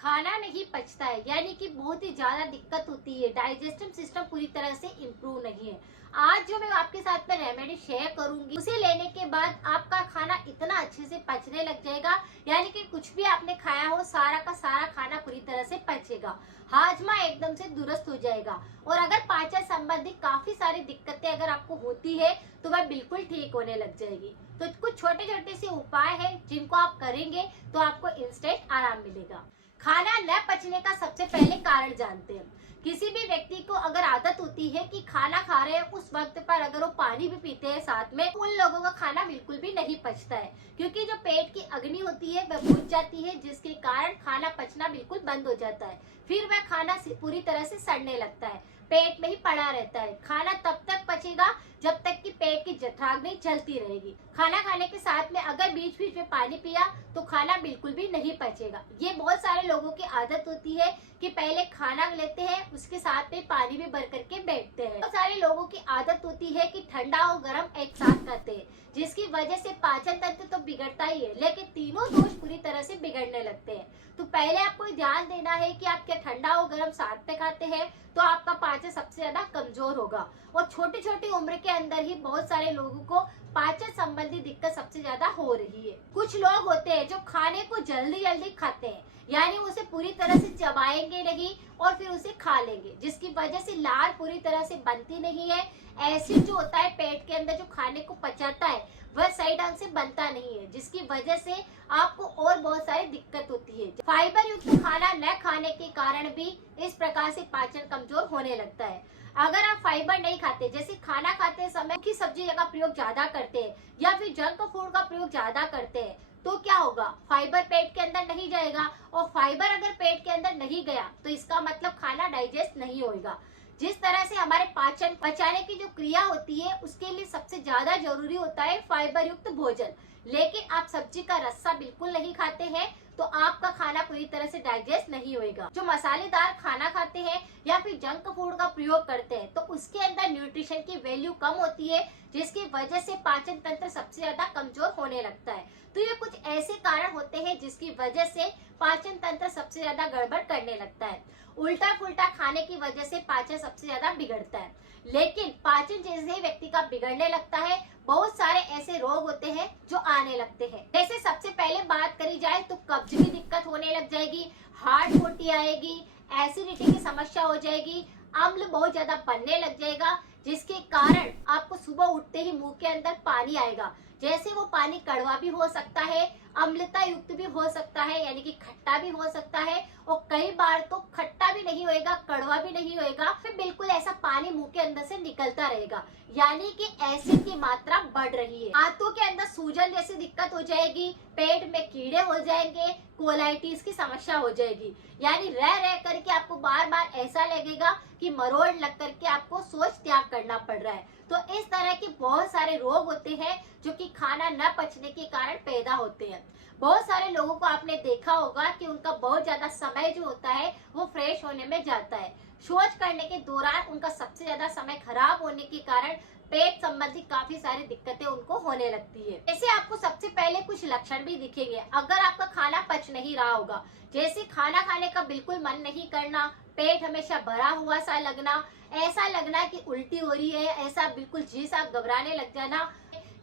खाना नहीं पचता है, यानी कि बहुत ही ज्यादा दिक्कत होती है। डाइजेस्टिव सिस्टम पूरी तरह से इम्प्रूव नहीं है। आज जो मैं आपके साथ में रेमेडी शेयर करूंगी, उसे लेने के बाद आपका खाना इतना अच्छे से पचने लग जाएगा, यानी कि कुछ भी आपने खाया हो सारा का सारा खाना पूरी तरह से पचेगा। हाजमा एकदम से दुरुस्त हो जाएगा। और अगर पाचन संबंधी काफी सारी दिक्कतें अगर आपको होती है तो वह बिल्कुल ठीक होने लग जाएगी। तो कुछ छोटे छोटे से उपाय हैं जिनको आप करेंगे तो आपको इंस्टेंट आराम मिलेगा। खाना न पचने का सबसे पहले कारण जानते हैं। किसी भी व्यक्ति को अगर आदत होती है कि खाना खा रहे हैं उस वक्त पर अगर वो पानी भी पीते हैं साथ में, उन लोगों का खाना बिल्कुल भी नहीं पचता है, क्योंकि जो पेट की अग्नि होती है वह बुझ जाती है, जिसके कारण खाना पचना बिल्कुल बंद हो जाता है। फिर वह खाना पूरी तरह से सड़ने लगता है, पेट में ही पड़ा रहता है। खाना तब तक पचेगा जब तक कि पेट की जठराग्नि चलती रहेगी। खाना खाने के साथ में अगर बीच बीच में पानी पिया तो खाना बिल्कुल भी नहीं पचेगा। ये बहुत सारे लोगों की आदत होती है कि पहले खाना लेते हैं उसके साथ में पानी भी भर करके बैठते हैं। बहुत सारे लोगों की आदत होती है कि ठंडा और गर्म एक साथ करते हैं, जिसकी वजह से पाचन तंत्र तो बिगड़ता ही है, लेकिन तीनों दोष पूरी तरह से बिगड़ने लगते हैं। तो पहले आपको ध्यान देना है कि आप क्या ठंडा और गर्म साथ में खाते हैं तो आपका पाचन सबसे ज्यादा कमजोर होगा। और छोटी छोटी उम्र के अंदर ही बहुत सारे लोगों को पाचन संबंधी दिक्कत सबसे ज्यादा हो रही है। कुछ लोग होते हैं जो खाने को जल्दी जल्दी खाते हैं, यानी उसे पूरी तरह से चबाएंगे नहीं और फिर उसे खा लेंगे, जिसकी वजह से लार पूरी तरह से बनती नहीं है। एसिड जो होता है पेट के अंदर जो खाने को पचाता है वह सही ढंग से बनता नहीं है, जिसकी वजह से आपको और बहुत सारी दिक्कत होती है। फाइबर युक्त खाना न खाने के कारण भी इस प्रकार से पाचन कमजोर होने लगता है। अगर आप फाइबर नहीं खाते, जैसे खाना खाते समय की सब्जी का प्रयोग ज्यादा करते हैं या फिर जंक फूड का प्रयोग ज्यादा करते हैं, तो क्या होगा, फाइबर पेट के अंदर नहीं जाएगा। और फाइबर अगर पेट के अंदर नहीं गया तो इसका मतलब खाना डाइजेस्ट नहीं होगा। जिस तरह से हमारे पाचन पचाने की जो क्रिया होती है उसके लिए सबसे ज्यादा जरूरी होता है फाइबर युक्त भोजन। लेकिन आप सब्जी का रस्सा बिल्कुल नहीं खाते हैं तो आपका खाना पूरी तरह से डाइजेस्ट नहीं होएगा। जो मसालेदार खाना खाते हैं या फिर जंक फूड का प्रयोग करते हैं तो उसके अंदर न्यूट्रिशन की वैल्यू कम होती है, जिसकी वजह से पाचन तंत्र सबसे ज्यादा कमजोर होने लगता है। तो ये कुछ ऐसे कारण होते हैं जिसकी वजह से पाचन तंत्र सबसे ज्यादा गड़बड़ करने लगता है। उल्टा पुल्टा खाने की वजह से पाचन सबसे ज्यादा बिगड़ता है। लेकिन पाचन जैसे ही व्यक्ति का बिगड़ने लगता है, बहुत सारे ऐसे रोग होते हैं जो आने लगते हैं। जैसे सबसे पहले बात करी जाए तो कब्ज की दिक्कत होने लग जाएगी, हार्ट फोटी आएगी, एसिडिटी की समस्या हो जाएगी, अम्ल बहुत ज्यादा बनने लग जाएगा, जिसके कारण आपको सुबह उठते ही मुंह के अंदर पानी आएगा। जैसे वो पानी कड़वा भी हो सकता है, अम्लता युक्त भी हो सकता है, यानी कि खट्टा भी हो सकता है, और कई बार तो खट्टा भी नहीं होएगा, कड़वा भी नहीं होएगा, फिर बिल्कुल ऐसा पानी मुंह के अंदर से निकलता रहेगा, यानी कि एसिड की मात्रा बढ़ रही है। आंतों के अंदर सूजन जैसी दिक्कत हो जाएगी, पेट में कीड़े हो जाएंगे, कोलाइटिस की समस्या हो जाएगी, यानी रह रह करके आपको बार बार ऐसा लगेगा कि मरोड़ लग करके आपको सोच त्याग करना पड़ रहा है। तो इस तरह के बहुत सारे रोग होते हैं जो कि खाना न पचने के कारण पैदा होते हैं। बहुत सारे लोगों को आपने देखा होगा कि उनका बहुत ज्यादा समय जो होता है वो फ्रेश होने में जाता है। शौच करने के दौरान उनका सबसे ज्यादा समय खराब होने के कारण पेट संबंधी काफी सारी दिक्कतें उनको होने लगती है। जैसे आपको सबसे पहले कुछ लक्षण भी दिखेंगे अगर आपका खाना पच नहीं रहा होगा, जैसे खाना खाने का बिल्कुल मन नहीं करना, पेट हमेशा भरा हुआ सा लगना, ऐसा लगना कि उल्टी हो रही है, ऐसा बिल्कुल जी सा घबराने लग जाना,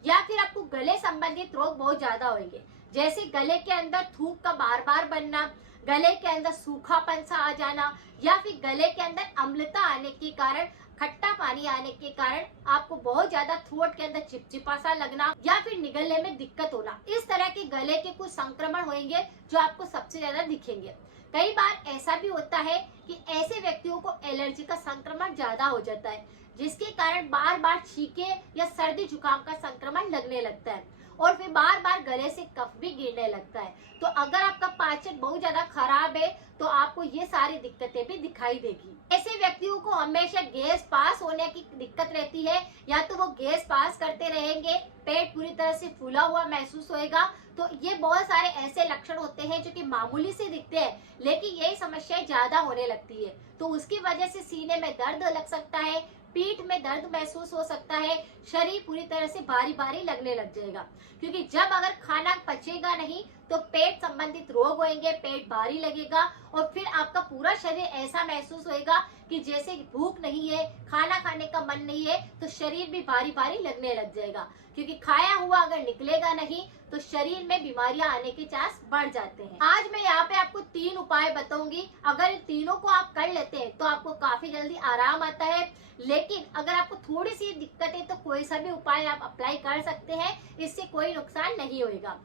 या फिर आपको गले संबंधित रोग बहुत ज्यादा होंगे, जैसे गले के अंदर थूक का बार बार बनना, गले के अंदर सूखापन सा आ जाना, या फिर गले के अंदर अम्लता आने के कारण, खट्टा पानी आने के कारण आपको बहुत ज्यादा थ्रोट के अंदर चिपचिपा सा लगना, या फिर निगलने में दिक्कत होना। इस तरह के गले के कुछ संक्रमण होंगे जो आपको सबसे ज्यादा दिखेंगे। कई बार ऐसा भी होता है कि ऐसे व्यक्तियों को एलर्जी का संक्रमण ज्यादा हो जाता है, जिसके कारण बार बार छींके या सर्दी जुकाम का संक्रमण लगने लगता है, और फिर बार बार गले से कफ भी गिरने लगता है। तो अगर आपका पाचन बहुत ज्यादा खराब है तो आपको ये सारी दिक्कतें भी दिखाई देगी। ऐसे व्यक्तियों को हमेशा गैस पास होने की दिक्कत रहती है, या तो वो गैस पास करते रहेंगे, पेट पूरी तरह से फूला हुआ महसूस होएगा। तो ये बहुत सारे ऐसे लक्षण होते हैं जो कि मामूली से दिखते हैं, लेकिन यही समस्याएं ज्यादा होने लगती है। तो उसकी वजह से सीने में दर्द लग सकता है, पीठ में दर्द महसूस हो सकता है, शरीर पूरी तरह से भारी भारी लगने लग जाएगा, क्योंकि जब अगर खाना पचेगा नहीं तो पेट संबंधित रोग होंगे, पेट भारी लगेगा और फिर आपका पूरा शरीर ऐसा महसूस होएगा कि जैसे भूख नहीं है, खाना खाने का मन नहीं है, तो शरीर भी भारी भारी लगने लग जाएगा। क्योंकि खाया हुआ अगर निकलेगा नहीं तो शरीर में बीमारियां आने के चांस बढ़ जाते हैं। आज मैं यहाँ पे आपको 3 उपाय बताऊंगी। अगर इन तीनों को आप कर लेते हैं तो आपको काफी जल्दी आराम आता है। लेकिन अगर आपको थोड़ी सी दिक्कत है तो कोई सा भी उपाय आप अप्लाई कर सकते हैं, इससे कोई नुकसान नहीं होगा।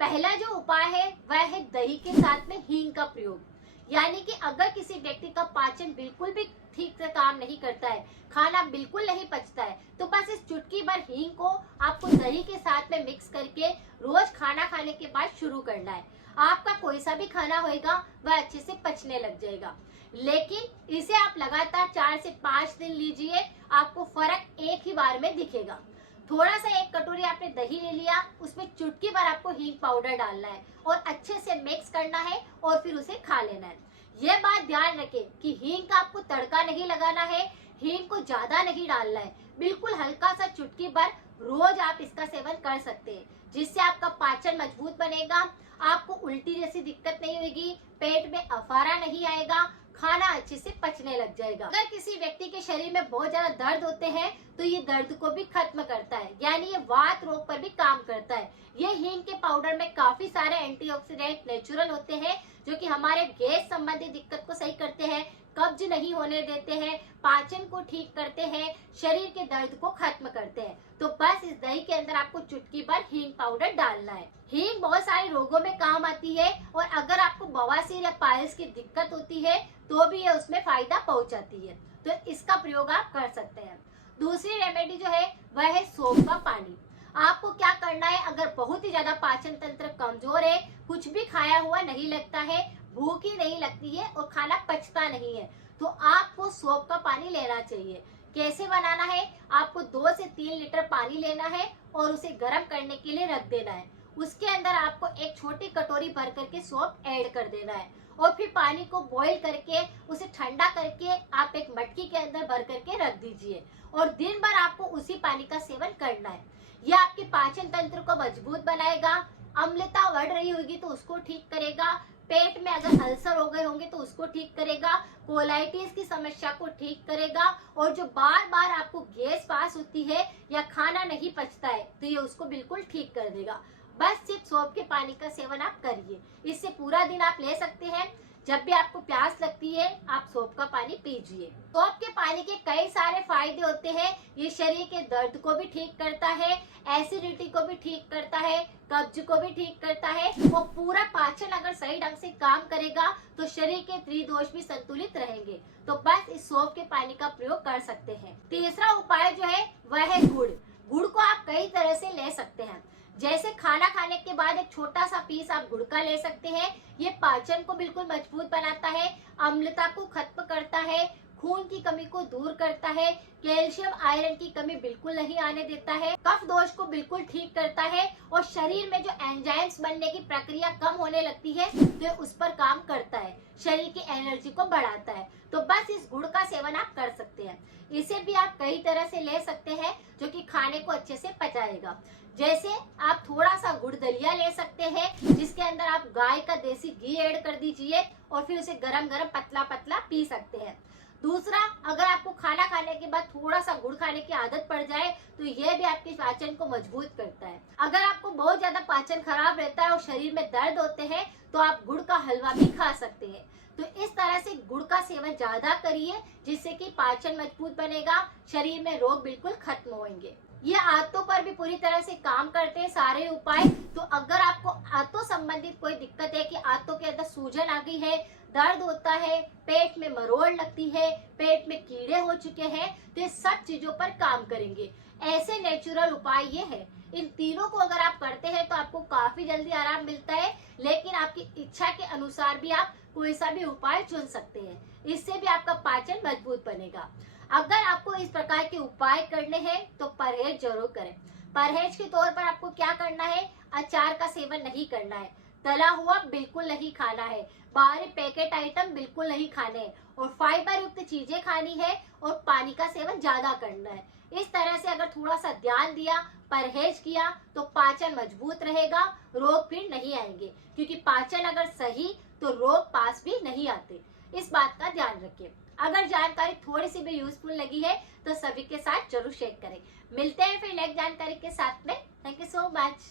पहला जो उपाय है वह है दही के साथ में हींग का प्रयोग। यानी कि अगर किसी व्यक्ति का पाचन बिल्कुल भी ठीक से काम नहीं करता है, खाना बिल्कुल नहीं पचता है, तो बस इस चुटकी भर हींग को आपको दही के साथ में मिक्स करके रोज खाना खाने के बाद शुरू करना है। आपका कोई सा भी खाना होगा वह अच्छे से पचने लग जाएगा। लेकिन इसे आप लगातार 4 से 5 दिन लीजिए, आपको फर्क एक ही बार में दिखेगा। थोड़ा सा 1 कटोरी आपने दही ले लिया, उसमें चुटकी भर आपको हींग पाउडर डालना है और अच्छे से मिक्स करना है और फिर उसे खा लेना है। यह बात ध्यान रखें कि हींग का आपको तड़का नहीं लगाना है, हींग को ज्यादा नहीं डालना है, बिल्कुल हल्का सा चुटकी भर रोज आप इसका सेवन कर सकते हैं, जिससे आपका पाचन मजबूत बनेगा, आपको उल्टी जैसी दिक्कत नहीं होगी, पेट में अफारा नहीं आएगा, खाना अच्छे से पचने लग जाएगा। अगर किसी व्यक्ति के शरीर में बहुत ज्यादा दर्द होते हैं तो ये दर्द को भी खत्म करता है, यानी ये वात रोग पर भी काम करता है। ये हींग के पाउडर में काफी सारे एंटीऑक्सीडेंट नेचुरल होते हैं जो कि हमारे गैस संबंधी दिक्कत को सही करते हैं, कब्ज नहीं होने देते हैं, पाचन को ठीक करते हैं, शरीर के दर्द को खत्म करते हैं। तो बस इस दही के अंदर आपको चुटकी भर हींग पाउडर डालना है। हींग बहुत सारे रोगों में काम आती है और अगर आपको बवासीर या पाइल्स की दिक्कत होती है तो भी ये उसमें फायदा पहुंचाती है, तो इसका प्रयोग आप कर सकते हैं। दूसरी रेमेडी जो है वह है सौंफ का पानी। आपको क्या करना है, अगर बहुत ही ज्यादा पाचन तंत्र कमजोर है, कुछ भी खाया हुआ नहीं लगता है, भूख ही नहीं लगती है और खाना पचता नहीं है, तो आपको सौंफ का पानी लेना चाहिए। कैसे बनाना है, आपको 2 से 3 लीटर पानी लेना है और उसे गर्म करने के लिए रख देना है। उसके अंदर आपको एक छोटी कटोरी भर करके सौंफ ऐड कर देना है और फिर पानी को बॉईल करके उसे ठंडा करके आप एक मटकी के अंदर भर करके रख दीजिए और दिन भर आपको उसी पानी का सेवन करना है। यह आपके पाचन तंत्र को मजबूत बनाएगा, अम्लता बढ़ रही होगी तो उसको ठीक करेगा, पेट में अगर अल्सर हो गए होंगे तो उसको ठीक करेगा, कोलाइटिस की समस्या को ठीक करेगा और जो बार बार आपको गैस पास होती है या खाना नहीं पचता है तो ये उसको बिल्कुल ठीक कर देगा। बस सिर्फ सौंफ के पानी का सेवन आप करिए, इससे पूरा दिन आप ले सकते हैं। जब भी आपको प्यास लगती है आप सौंफ का पानी पीजिए। सौंफ के पानी के कई सारे फायदे होते हैं। ये शरीर के दर्द को भी ठीक करता है, एसिडिटी को भी ठीक करता है, कब्ज को भी ठीक करता है और पूरा पाचन अगर सही ढंग से काम करेगा तो शरीर के त्रिदोष भी संतुलित रहेंगे। तो बस इस सौंफ के पानी का प्रयोग कर सकते हैं। तीसरा उपाय जो है वह है गुड़। गुड़ को आप कई तरह से ले सकते हैं, जैसे खाना खाने के बाद एक छोटा सा पीस आप गुड़ का ले सकते हैं। ये पाचन को बिल्कुल मजबूत बनाता है, अम्लता को खत्म करता है, खून की कमी को दूर करता है, कैल्शियम आयरन की कमी बिल्कुल नहीं आने देता है, कफ दोष को बिल्कुल ठीक करता है और शरीर में जो एंजाइम्स बनने की प्रक्रिया कम होने लगती है तो उस पर काम करता है, शरीर की एनर्जी को बढ़ाता है। तो बस इस गुड़ का सेवन आप कर सकते हैं। इसे भी आप कई तरह से ले सकते हैं जो कि खाने को अच्छे से पचाएगा। जैसे आप थोड़ा सा गुड़ दलिया ले सकते हैं जिसके अंदर आप गाय का देसी घी ऐड कर दीजिए और फिर उसे गरम गरम पतला पतला पी सकते हैं। दूसरा, अगर आपको खाना खाने के बाद थोड़ा सा गुड़ खाने की आदत पड़ जाए तो यह भी आपके पाचन को मजबूत करता है। अगर आपको बहुत ज्यादा पाचन खराब रहता है और शरीर में दर्द होते हैं तो आप गुड़ का हलवा भी खा सकते हैं। तो इस तरह से गुड़ का सेवन ज्यादा करिए जिससे कि पाचन मजबूत बनेगा, शरीर में रोग बिल्कुल खत्म होंगे। ये आंतों पर भी पूरी तरह से काम करते हैं सारे उपाय। तो अगर आपको आंतों संबंधित कोई दिक्कत है कि आंतों के अंदर सूजन आ गई है, दर्द होता है, पेट में मरोड़ लगती है, पेट में कीड़े हो चुके हैं, तो ये सब चीजों पर काम करेंगे। ऐसे नेचुरल उपाय ये है। इन तीनों को अगर आप करते हैं तो आपको काफी जल्दी आराम मिलता है, लेकिन आपकी इच्छा के अनुसार भी आप कोई सा भी उपाय चुन सकते हैं। इससे भी आपका पाचन मजबूत बनेगा। अगर आपको इस प्रकार के उपाय करने हैं तो परहेज जरूर करें। परहेज के तौर पर आपको क्या करना है, अचार का सेवन नहीं करना है, तला हुआ बिल्कुल नहीं खाना है, बाहरी पैकेट आइटम बिल्कुल नहीं खाने हैं, और फाइबर युक्त चीजें खानी है, और पानी का सेवन ज्यादा करना है। इस तरह से अगर थोड़ा सा ध्यान दिया, परहेज किया, तो पाचन मजबूत रहेगा, रोग फिर नहीं आएंगे, क्योंकि पाचन अगर सही तो रोग पास भी नहीं आते। इस बात का ध्यान रखिए। अगर जानकारी थोड़ी सी भी यूजफुल लगी है तो सभी के साथ जरूर शेयर करें। मिलते हैं फिर नेक्स्ट जानकारी के साथ में। Thank you so much.